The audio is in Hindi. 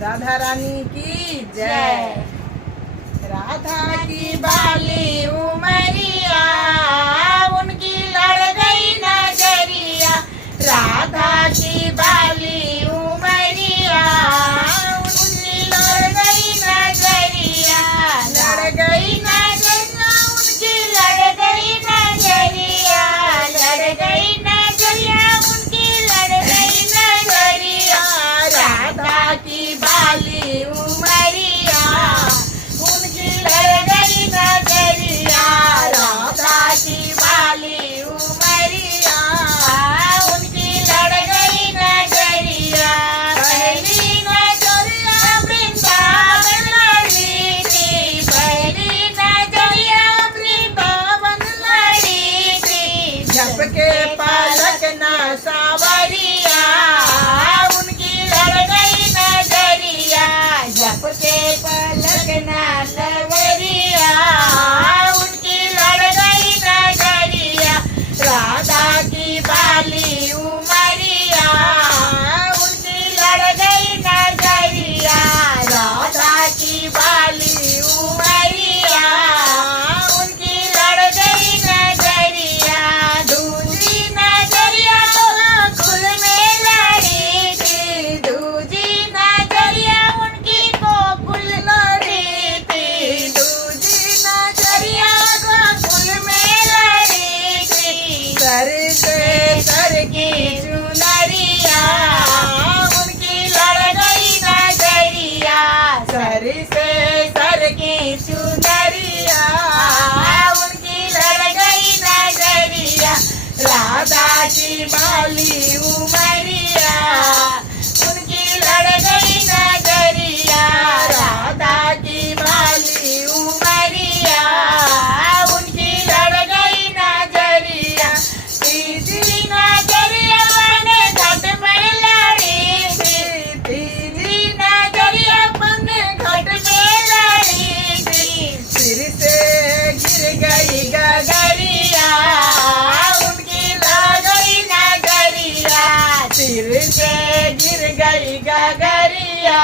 राधा रानी की जय। राधा की बाली उमरिया उनकी लड़ गई नजरिया। राधा की बाली उमरिया उनकी लड़ गई नजरिया। लड़ गई नजरिया उनकी लड़ गई नजरिया। लड़ गई नजरिया उनकी लड़ गई नजरिया। राधा की बाली उमरिया उनकी लड़ गई नजरिया। राधा की बाली उमरिया उनकी लड़ गई नजरिया। पहली नजरिया वृंदावन लड़ी थी। पहली नजरिया वृंदावन लड़ी थी। झपके पलक न सावरिया उनकी लड़ गई नजरिया। झपके पलक न सावरिया उनकी लड़ गई नजरिया। राधा की बाली उमरिया उनकी लड़ गई नजरिया। राधा की बाली उमरिया उनकी लड़ गई नजरिया। दूजी नजरिया गोकुल में लड़ी थी। दूजी नजरिया उनकी गोकुल लड़ी थी। दूजी नजरिया गोकुल में लड़ी थी। सर से सर की चुनरिया उनकी लड़ गई नजरिया। सर से सर की चुनरिया उनकी लड़ गई नजरिया। राधा की बाली उमरिया उनकी लड़ गई नजरिया। राधा की बाली उमरिया उनकी लड़ गई नजरिया। तीसरी नजरिया बने घट में लड़ी थी। तीसरी नजरिया बने घट में लड़ी थी। सिर से गिर गई गगरिया उनकी लड़ गई नजरिया। सिर से गिर गई गगरिया